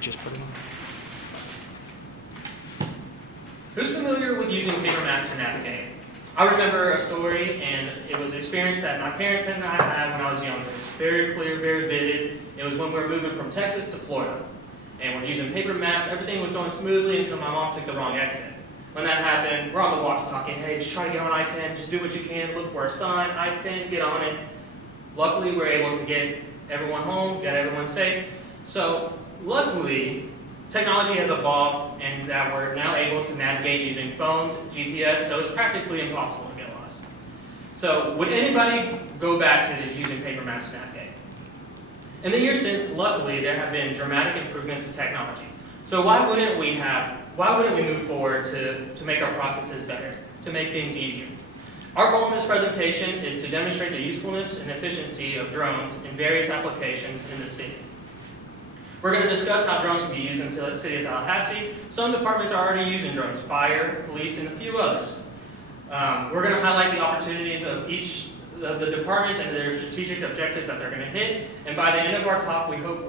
You just put it on. Who's familiar with using paper maps to navigate? I remember a story, and it was an experience that my parents and I had when I was younger. It's very clear, very vivid. It was when we were moving from Texas to Florida. And we're using paper maps. Everything was going smoothly until my mom took the wrong exit. When that happened, we're on the walkie-talkie. Hey, just try to get on I-10. Just do what you can. Look for a sign, I-10, get on it. Luckily, we're able to get everyone home, get everyone safe. So, luckily, technology has evolved and that we're now able to navigate using phones, GPS, so it's practically impossible to get lost. So, would anybody go back to using paper maps to navigate? In the years since, luckily, there have been dramatic improvements to technology. So why wouldn't we move forward to make our processes better, to make things easier? Our goal in this presentation is to demonstrate the usefulness and efficiency of drones in various applications in the city. We're going to discuss how drones can be used in the city of Tallahassee. Some departments are already using drones, fire, police, and a few others. We're going to highlight the opportunities of each of the departments and their strategic objectives that they're going to hit. And by the end of our talk, we hope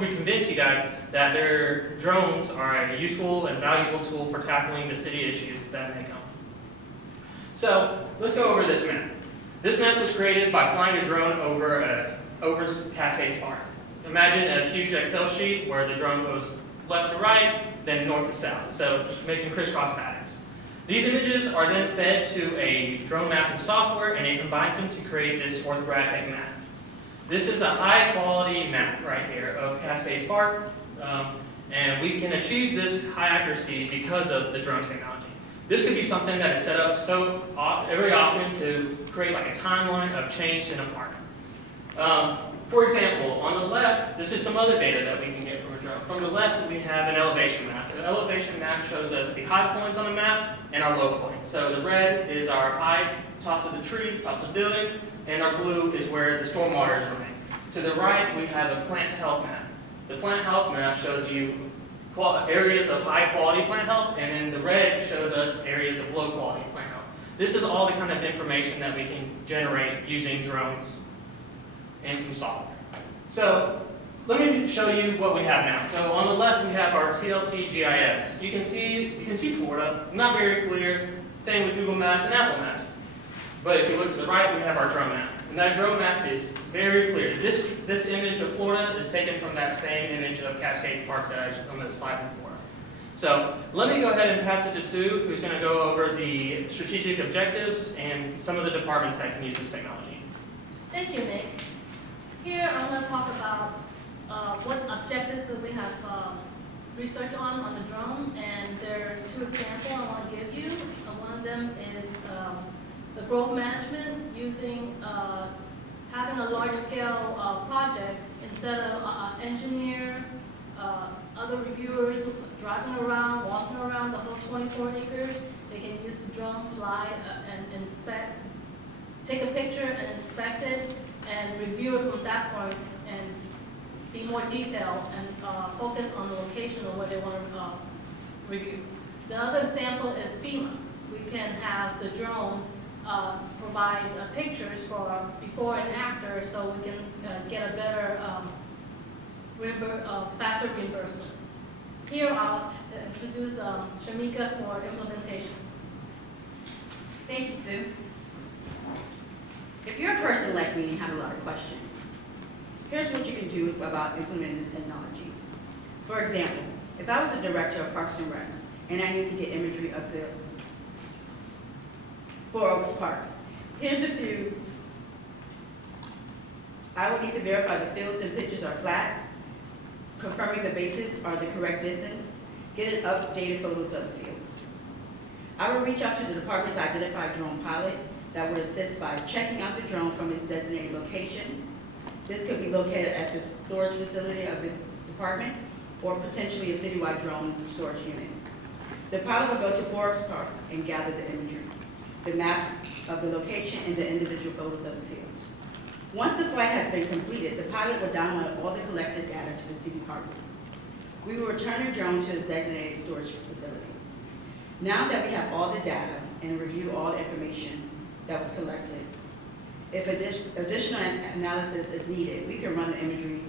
we convince you guys that their drones are a useful and valuable tool for tackling the city issues that may come. So let's go over this map. This map was created by flying a drone over Cascades Park. Imagine a huge Excel sheet where the drone goes left to right, then north to south, so just making crisscross patterns. These images are then fed to a drone mapping software, and it combines them to create this orthographic map. This is a high-quality map right here of Cascades Park, and we can achieve this high accuracy because of the drone technology. This could be something that is set up very often to create like a timeline of change in a park. For example, on the left, this is some other data that we can get from a drone. From the left, we have an elevation map. The elevation map shows us the high points on the map and our low points. So the red is our high tops of the trees, tops of buildings, and our blue is where the stormwater is running. To the right, we have a plant health map. The plant health map shows you areas of high quality plant health, and then the red shows us areas of low quality plant health. This is all the kind of information that we can generate using drones and some software. So let me show you what we have now. So on the left, we have our TLC GIS. You can see Florida, not very clear. Same with Google Maps and Apple Maps. But if you look to the right, we have our drone map. And that drone map is very clear. This image of Florida is taken from that same image of Cascades Park that I showed on the slide before. So let me go ahead and pass it to Sue, who's going to go over the strategic objectives and some of the departments that can use this technology. Thank you, Nick. Here I'm going to talk about what objectives that we have researched on the drone, and there's two examples I want to give you. One of them is the growth management using having a large-scale project instead of engineer, other reviewers driving around, walking around the whole 24 acres. They can use the drone, fly, and inspect, take a picture and inspect it, and review it from that point and be more detailed and focus on the location of where they want to review. The other example is FEMA. We can have the drone provide pictures for before and after, so we can get a better, faster reimbursements. Here I'll introduce Shamika for implementation. Thank you, Sue. If you're a person like me and have a lot of questions, here's what you can do about implementing this technology. For example, if I was the director of Parks and Recs and I need to get imagery of the Four Oaks Park, here's a few. I would need to verify the fields and pitches are flat, confirming the bases are the correct distance, get an updated photos of the fields. I would reach out to the department's identified drone pilot that would assist by checking out the drone from its designated location. This could be located at the storage facility of its department or potentially a citywide drone storage unit. The pilot would go to Four Oaks Park and gather the imagery, the maps of the location, and the individual photos of the fields. Once the flight has been completed, the pilot will download all the collected data to the city's hardware. We will return the drone to its designated storage facility. Now that we have all the data and review all the information that was collected, if additional analysis is needed, we can run the imagery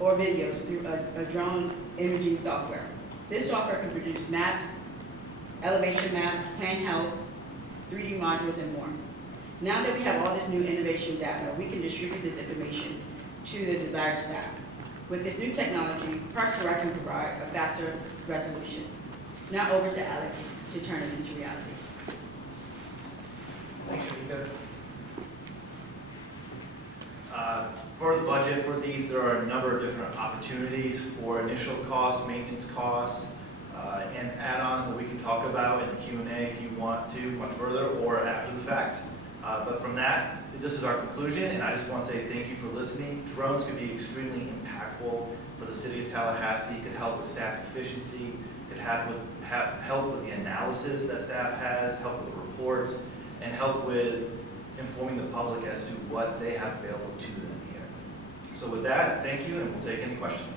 or videos through a drone imaging software. This software can produce maps, elevation maps, plan health, 3D modules, and more. Now that we have all this new innovation data, we can distribute this information to the desired staff. With this new technology, Parks and Rec can provide a faster resolution. Now over to Alex to turn it into reality. Thanks, Sharika. For the budget for these, there are a number of different opportunities for initial costs, maintenance costs, and add-ons that we can talk about in the Q&A if you want to much further or after the fact. But from that, this is our conclusion, and I just want to say thank you for listening. Drones could be extremely impactful for the city of Tallahassee. It could help with staff efficiency. It could help with the analysis that staff has, help with the reports, and help with informing the public as to what they have available to them here. So with that, thank you, and we'll take any questions.